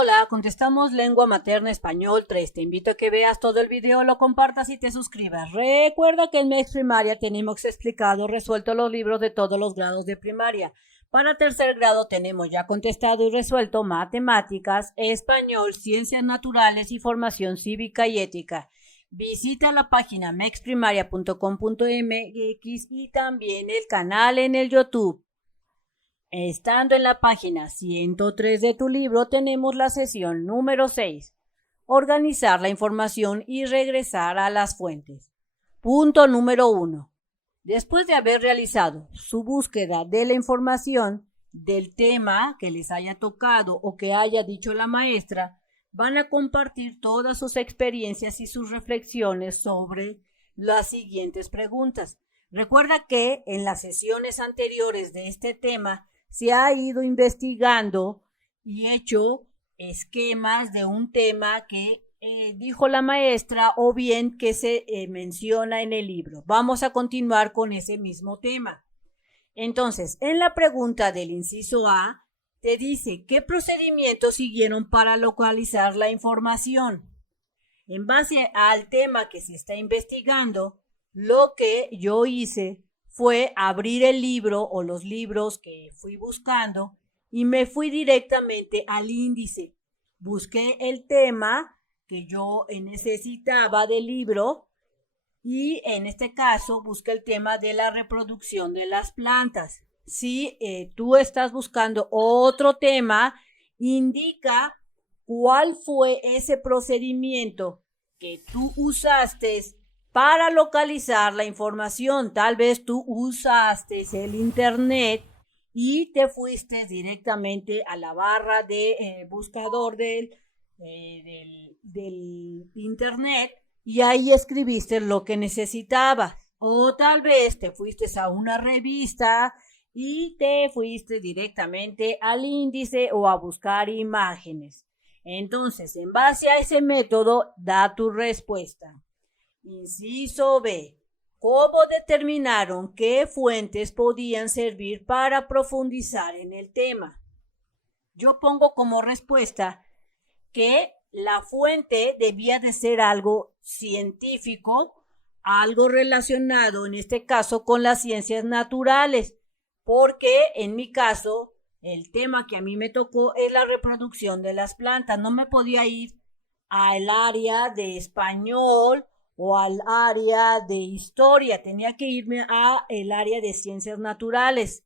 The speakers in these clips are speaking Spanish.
Hola, contestamos lengua materna español 3. Te invito a que veas todo el video, lo compartas y te suscribas. Recuerda que en MEX Primaria tenemos explicado, resuelto los libros de todos los grados de primaria. Para tercer grado tenemos ya contestado y resuelto matemáticas, español, ciencias naturales y formación cívica y ética. Visita la página mexprimaria.com.mx y también el canal en el YouTube. Estando en la página 103 de tu libro, tenemos la sesión número 6. Organizar la información y regresar a las fuentes. Punto número 1. Después de haber realizado su búsqueda de la información del tema que les haya tocado o que haya dicho la maestra, van a compartir todas sus experiencias y sus reflexiones sobre las siguientes preguntas. Recuerda que en las sesiones anteriores de este tema se ha ido investigando y hecho esquemas de un tema que dijo la maestra o bien que se menciona en el libro. Vamos a continuar con ese mismo tema. Entonces, en la pregunta del inciso A, te dice qué procedimientos siguieron para localizar la información. En base al tema que se está investigando, lo que yo hice fue abrir el libro o los libros que fui buscando y me fui directamente al índice. Busqué el tema que yo necesitaba del libro y en este caso busqué el tema de la reproducción de las plantas. Si tú estás buscando otro tema, indica cuál fue ese procedimiento que tú usaste para localizar la información. Tal vez tú usaste el internet y te fuiste directamente a la barra de buscador del internet y ahí escribiste lo que necesitabas. O tal vez te fuiste a una revista y te fuiste directamente al índice o a buscar imágenes. Entonces, en base a ese método, da tu respuesta. Inciso B. ¿Cómo determinaron qué fuentes podían servir para profundizar en el tema? Yo pongo como respuesta que la fuente debía de ser algo científico, algo relacionado en este caso con las ciencias naturales, porque en mi caso el tema que a mí me tocó es la reproducción de las plantas. No me podía ir al área de español o al área de historia, tenía que irme a el área de ciencias naturales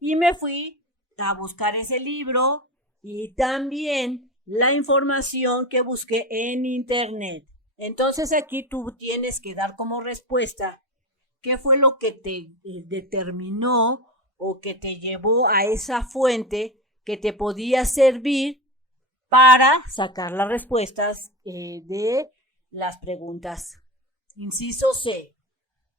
y me fui a buscar ese libro y también la información que busqué en internet. Entonces aquí tú tienes que dar como respuesta qué fue lo que te determinó o que te llevó a esa fuente que te podía servir para sacar las respuestas de las preguntas. Inciso C.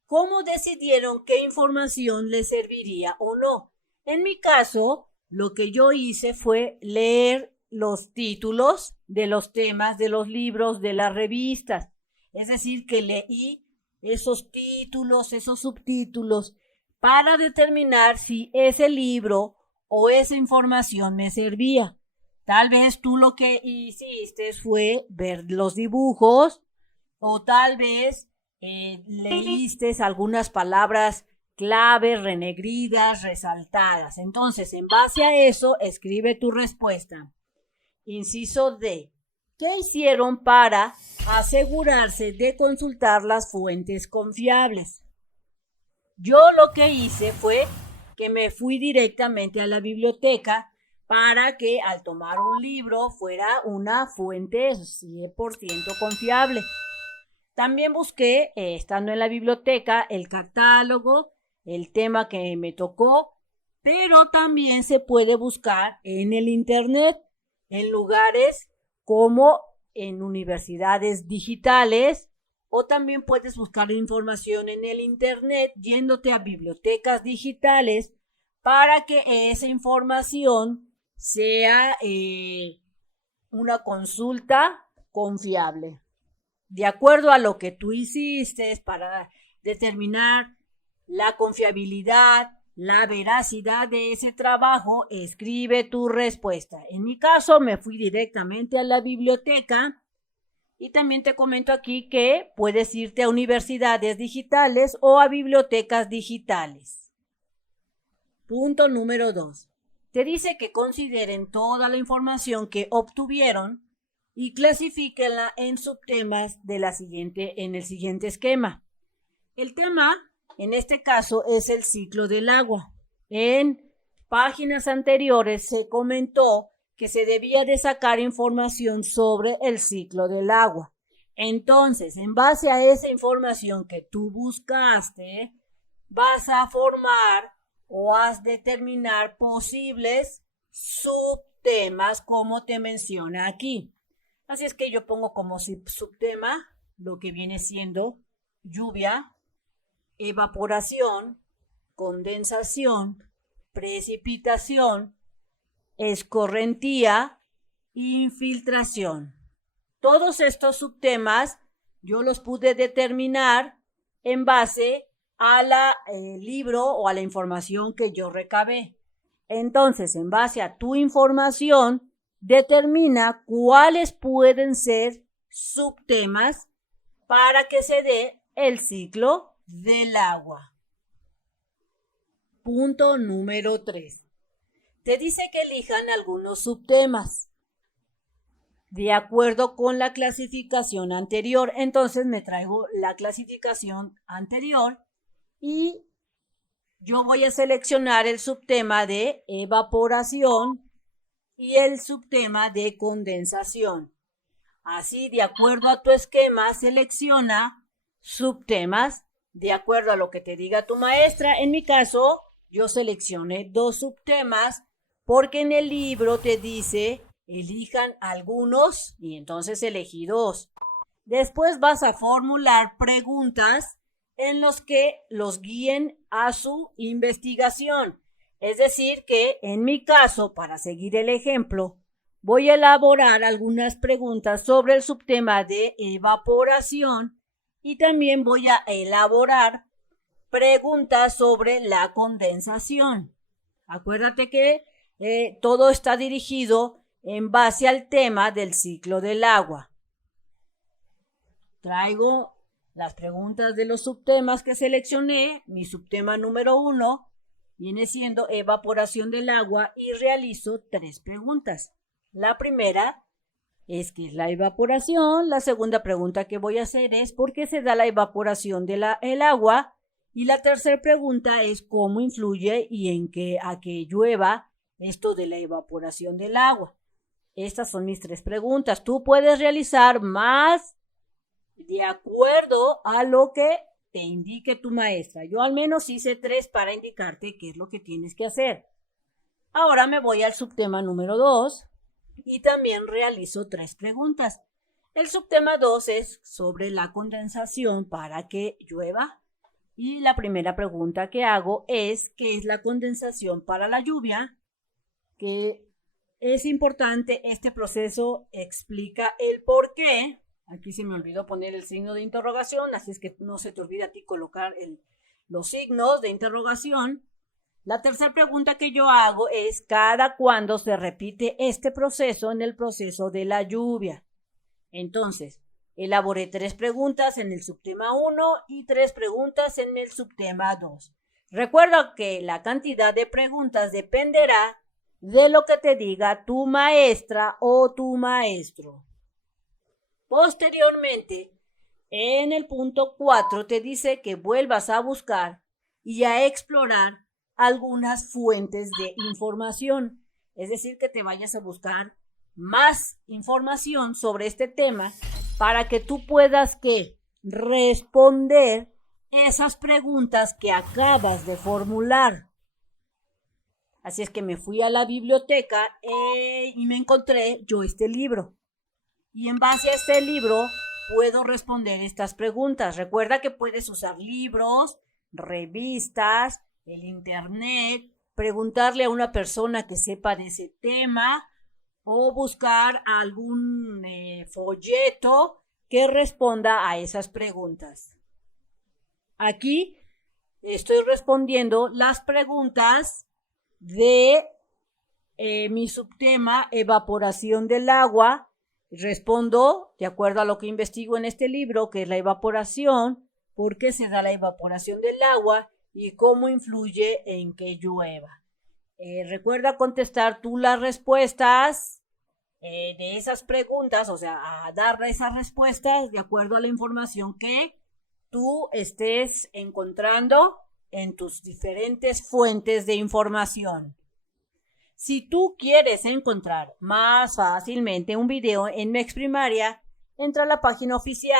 ¿Cómo decidieron qué información les serviría o no? En mi caso, lo que yo hice fue leer los títulos de los temas de los libros de las revistas. Es decir, que leí esos títulos, esos subtítulos, para determinar si ese libro o esa información me servía. Tal vez tú lo que hiciste fue ver los dibujos o tal vez leíste algunas palabras claves, renegridas, resaltadas. Entonces, en base a eso, escribe tu respuesta. Inciso D. ¿Qué hicieron para asegurarse de consultar las fuentes confiables? Yo lo que hice fue que me fui directamente a la biblioteca para que al tomar un libro fuera una fuente 100% confiable. También busqué, estando en la biblioteca, el catálogo, el tema que me tocó, pero también se puede buscar en el internet, en lugares como en universidades digitales, o también puedes buscar información en el internet yéndote a bibliotecas digitales para que esa información sea una consulta confiable. De acuerdo a lo que tú hiciste para determinar la confiabilidad la veracidad de ese trabajo, escribe tu respuesta. En mi caso, me fui directamente a la biblioteca y también te comento aquí que puedes irte a universidades digitales o a bibliotecas digitales. Punto número 2. Te dice que consideren toda la información que obtuvieron y clasifíquenla en subtemas en el siguiente esquema. El tema, en este caso, es el ciclo del agua. En páginas anteriores se comentó que se debía de sacar información sobre el ciclo del agua. Entonces, en base a esa información que tú buscaste, vas a formar o has de determinar posibles subtemas como te menciona aquí. Así es que yo pongo como subtema lo que viene siendo lluvia, evaporación, condensación, precipitación, escorrentía, infiltración. Todos estos subtemas yo los pude determinar en base al libro o a la información que yo recabé. Entonces, en base a tu información, determina cuáles pueden ser subtemas para que se dé el ciclo del agua. Punto número 3. Te dice que elijan algunos subtemas de acuerdo con la clasificación anterior. Entonces me traigo la clasificación anterior y yo voy a seleccionar el subtema de evaporación y el subtema de condensación. Así, de acuerdo a tu esquema, selecciona subtemas de acuerdo a lo que te diga tu maestra. En mi caso, yo seleccioné 2 subtemas porque en el libro te dice elijan algunos y entonces elegí 2. Después vas a formular preguntas en los que los guíen a su investigación. Es decir, que en mi caso, para seguir el ejemplo, voy a elaborar algunas preguntas sobre el subtema de evaporación y también voy a elaborar preguntas sobre la condensación. Acuérdate que todo está dirigido en base al tema del ciclo del agua. Traigo las preguntas de los subtemas que seleccioné. Mi subtema número 1 viene siendo evaporación del agua y realizo 3 preguntas. La primera es ¿qué es la evaporación? La segunda pregunta que voy a hacer es ¿por qué se da la evaporación del agua? Y la tercera pregunta es ¿cómo influye y en qué a que llueva esto de la evaporación del agua? Estas son mis 3 preguntas. Tú puedes realizar más de acuerdo a lo que te indique tu maestra. Yo al menos hice 3 para indicarte qué es lo que tienes que hacer. Ahora me voy al subtema número 2 y también realizo 3 preguntas. El subtema 2 es sobre la condensación para que llueva. Y la primera pregunta que hago es ¿qué es la condensación para la lluvia? Que es importante, este proceso explica el por qué. Aquí se me olvidó poner el signo de interrogación, así es que no se te olvide a ti colocar los signos de interrogación. La tercera pregunta que yo hago es ¿cada cuándo se repite este proceso en el proceso de la lluvia? Entonces, elaboré 3 preguntas en el subtema 1 y 3 preguntas en el subtema 2. Recuerda que la cantidad de preguntas dependerá de lo que te diga tu maestra o tu maestro. Posteriormente, en el punto 4 te dice que vuelvas a buscar y a explorar algunas fuentes de información. Es decir, que te vayas a buscar más información sobre este tema para que tú puedas responder esas preguntas que acabas de formular. Así es que me fui a la biblioteca y me encontré yo este libro. Y en base a este libro puedo responder estas preguntas. Recuerda que puedes usar libros, revistas, el internet, preguntarle a una persona que sepa de ese tema o buscar algún folleto que responda a esas preguntas. Aquí estoy respondiendo las preguntas de mi subtema evaporación del agua. Respondo de acuerdo a lo que investigo en este libro, que es la evaporación, por qué se da la evaporación del agua y cómo influye en que llueva. Recuerda contestar tú las respuestas de esas preguntas, o sea, a dar esas respuestas de acuerdo a la información que tú estés encontrando en tus diferentes fuentes de información. Si tú quieres encontrar más fácilmente un video en MEXPrimaria, entra a la página oficial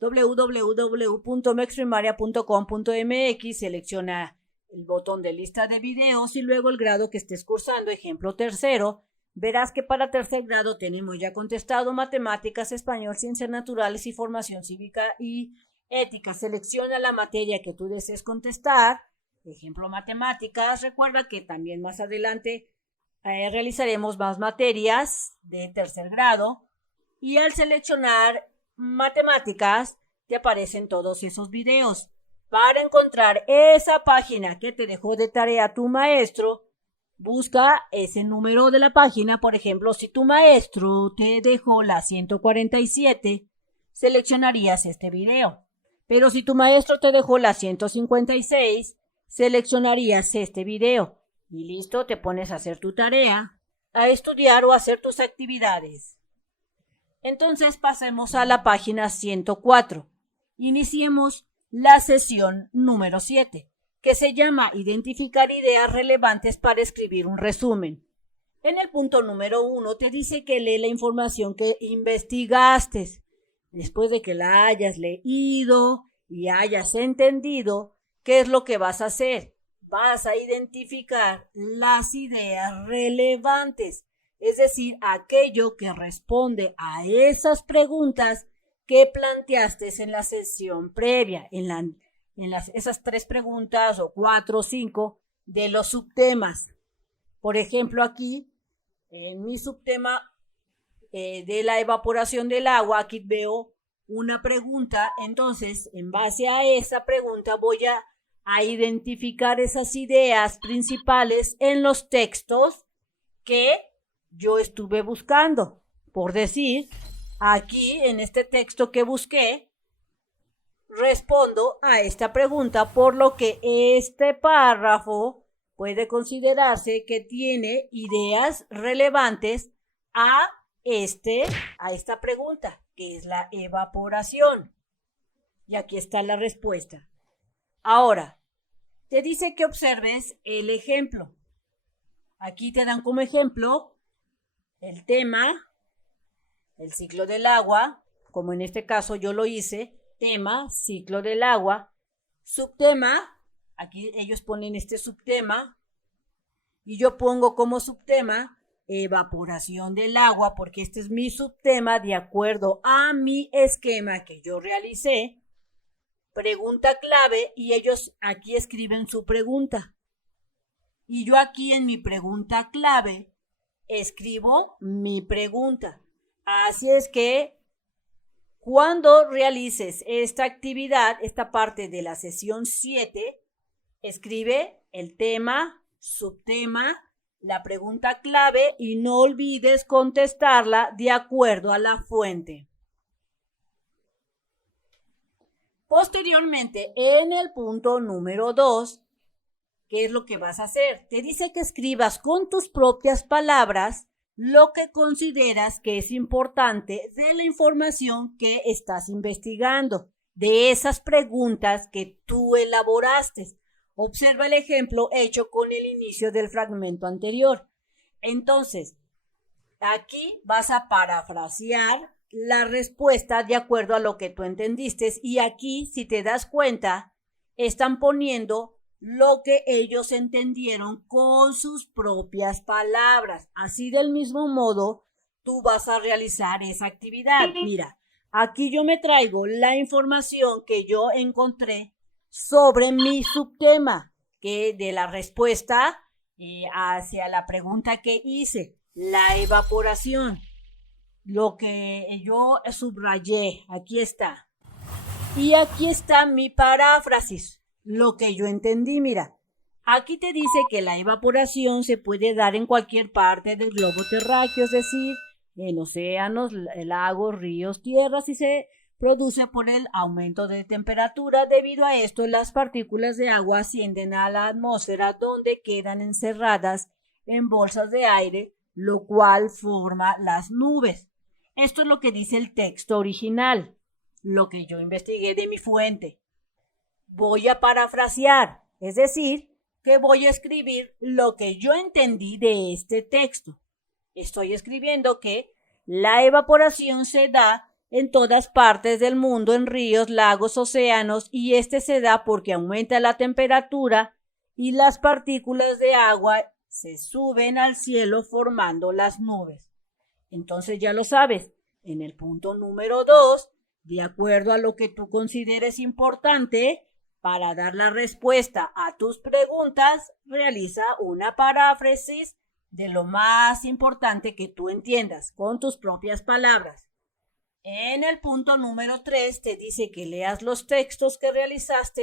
www.mexprimaria.com.mx, selecciona el botón de lista de videos y luego el grado que estés cursando, ejemplo tercero. Verás que para tercer grado tenemos ya contestado matemáticas, español, ciencias naturales y formación cívica y ética. Selecciona la materia que tú desees contestar, ejemplo matemáticas. Recuerda que también más adelante realizaremos más materias de tercer grado y al seleccionar matemáticas te aparecen todos esos videos. Para encontrar esa página que te dejó de tarea tu maestro, busca ese número de la página. Por ejemplo, si tu maestro te dejó la 147, seleccionarías este video. Pero si tu maestro te dejó la 156, seleccionarías este video. Y listo, te pones a hacer tu tarea, a estudiar o a hacer tus actividades. Entonces pasemos a la página 104. Iniciemos la sesión número 7, que se llama Identificar ideas relevantes para escribir un resumen. En el punto número 1 te dice que lee la información que investigaste. Después de que la hayas leído y hayas entendido, ¿qué es lo que vas a hacer? Vas a identificar las ideas relevantes, es decir, aquello que responde a esas preguntas que planteaste en la sesión previa, esas 3 preguntas o 4 o 5 de los subtemas. Por ejemplo, aquí en mi subtema de la evaporación del agua, aquí veo una pregunta. Entonces, en base a esa pregunta voy a identificar esas ideas principales en los textos que yo estuve buscando. Por decir, aquí en este texto que busqué, respondo a esta pregunta, por lo que este párrafo puede considerarse que tiene ideas relevantes a esta pregunta, que es la evaporación. Y aquí está la respuesta. Ahora, te dice que observes el ejemplo. Aquí te dan como ejemplo el tema, el ciclo del agua, como en este caso yo lo hice, tema, ciclo del agua, subtema, aquí ellos ponen este subtema, y yo pongo como subtema evaporación del agua, porque este es mi subtema de acuerdo a mi esquema que yo realicé. Pregunta clave, y ellos aquí escriben su pregunta. Y yo aquí en mi pregunta clave escribo mi pregunta. Así es que cuando realices esta actividad, esta parte de la sesión 7, escribe el tema, subtema, la pregunta clave y no olvides contestarla de acuerdo a la fuente. Posteriormente, en el punto número 2, ¿qué es lo que vas a hacer? Te dice que escribas con tus propias palabras lo que consideras que es importante de la información que estás investigando, de esas preguntas que tú elaboraste. Observa el ejemplo hecho con el inicio del fragmento anterior. Entonces, aquí vas a parafrasear la respuesta de acuerdo a lo que tú entendiste, y aquí, si te das cuenta, están poniendo lo que ellos entendieron con sus propias palabras. Así del mismo modo, tú vas a realizar esa actividad. Mira, aquí yo me traigo la información que yo encontré sobre mi subtema, que de la respuesta hacia la pregunta que hice, la evaporación. Lo que yo subrayé, aquí está. Y aquí está mi paráfrasis. lo que yo entendí, mira. Aquí te dice que la evaporación se puede dar en cualquier parte del globo terráqueo, es decir, en océanos, lagos, ríos, tierras, y se produce por el aumento de temperatura. Debido a esto, las partículas de agua ascienden a la atmósfera, donde quedan encerradas en bolsas de aire, lo cual forma las nubes. Esto es lo que dice el texto original, lo que yo investigué de mi fuente. Voy a parafrasear, es decir, que voy a escribir lo que yo entendí de este texto. Estoy escribiendo que la evaporación se da en todas partes del mundo, en ríos, lagos, océanos, y se da porque aumenta la temperatura y las partículas de agua se suben al cielo formando las nubes. Entonces ya lo sabes, en el punto número 2, de acuerdo a lo que tú consideres importante, para dar la respuesta a tus preguntas, realiza una paráfrasis de lo más importante que tú entiendas con tus propias palabras. En el punto número 3 te dice que leas los textos que realizaste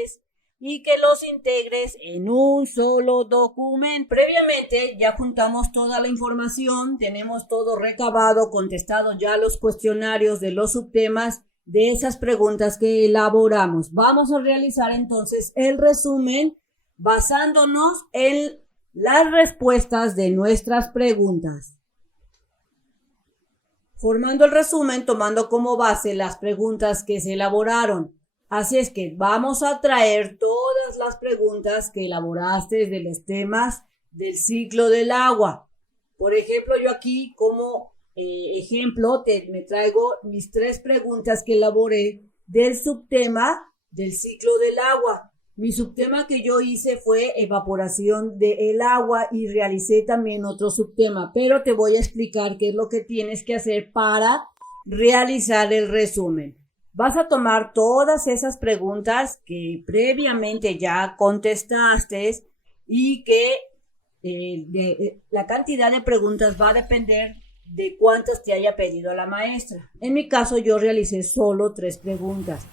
y que los integres en un solo documento. Previamente ya juntamos toda la información, tenemos todo recabado, contestado ya los cuestionarios de los subtemas de esas preguntas que elaboramos. Vamos a realizar entonces el resumen basándonos en las respuestas de nuestras preguntas. Formando el resumen tomando como base las preguntas que se elaboraron. Así es que vamos a traer todas las preguntas que elaboraste de los temas del ciclo del agua. Por ejemplo, yo aquí como ejemplo me traigo mis 3 preguntas que elaboré del subtema del ciclo del agua. Mi subtema que yo hice fue evaporación del agua y realicé también otro subtema, pero te voy a explicar qué es lo que tienes que hacer para realizar el resumen. Vas a tomar todas esas preguntas que previamente ya contestaste y que la cantidad de preguntas va a depender de cuántas te haya pedido la maestra. En mi caso yo realicé solo 3 preguntas.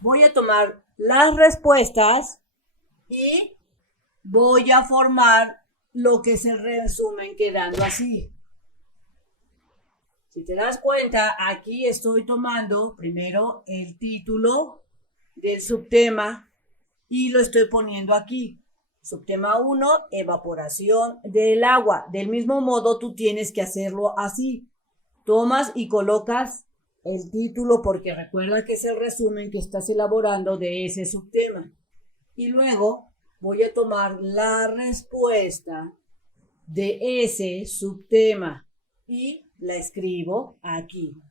Voy a tomar las respuestas y voy a formar lo que es el resumen quedando así. Si te das cuenta, aquí estoy tomando primero el título del subtema y lo estoy poniendo aquí. Subtema 1, evaporación del agua. Del mismo modo, tú tienes que hacerlo así. Tomas y colocas el título porque recuerda que es el resumen que estás elaborando de ese subtema. Y luego voy a tomar la respuesta de ese subtema y la escribo aquí.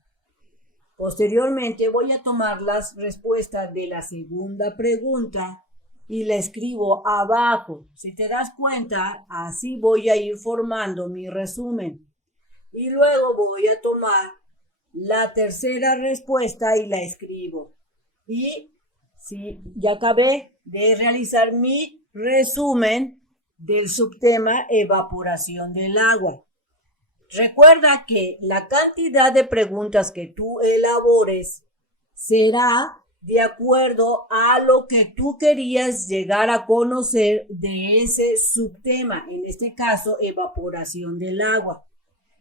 Posteriormente voy a tomar las respuestas de la segunda pregunta y la escribo abajo. Si te das cuenta, así voy a ir formando mi resumen. Y luego voy a tomar la tercera respuesta y la escribo. Y sí, ya acabé de realizar mi resumen del subtema evaporación del agua. Recuerda que la cantidad de preguntas que tú elabores será de acuerdo a lo que tú querías llegar a conocer de ese subtema, en este caso, evaporación del agua.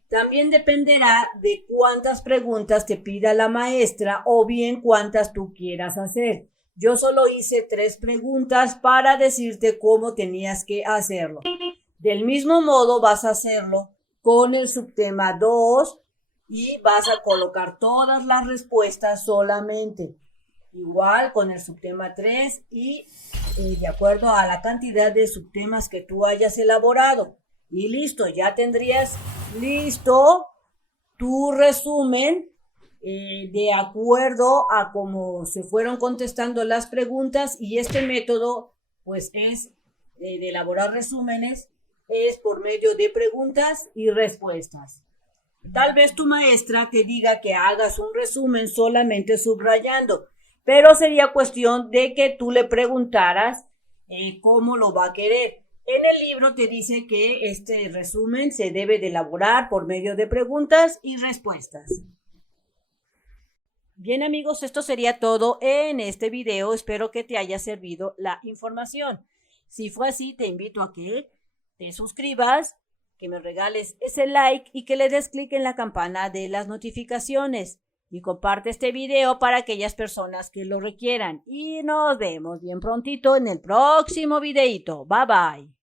También dependerá de cuántas preguntas te pida la maestra o bien cuántas tú quieras hacer. Yo solo hice 3 preguntas para decirte cómo tenías que hacerlo. Del mismo modo vas a hacerlo con el subtema 2 y vas a colocar todas las respuestas solamente. Igual con el subtema 3 y de acuerdo a la cantidad de subtemas que tú hayas elaborado. Y listo, ya tendrías listo tu resumen de acuerdo a cómo se fueron contestando las preguntas, y este método pues es de elaborar resúmenes, es por medio de preguntas y respuestas. Tal vez tu maestra te diga que hagas un resumen solamente subrayando, pero sería cuestión de que tú le preguntaras cómo lo va a querer. En el libro te dice que este resumen se debe de elaborar por medio de preguntas y respuestas. Bien amigos, esto sería todo en este video. Espero que te haya servido la información. Si fue así, te invito a que te suscribas, que me regales ese like y que le des clic en la campana de las notificaciones. Y comparte este video para aquellas personas que lo requieran. Y nos vemos bien prontito en el próximo videito. Bye bye.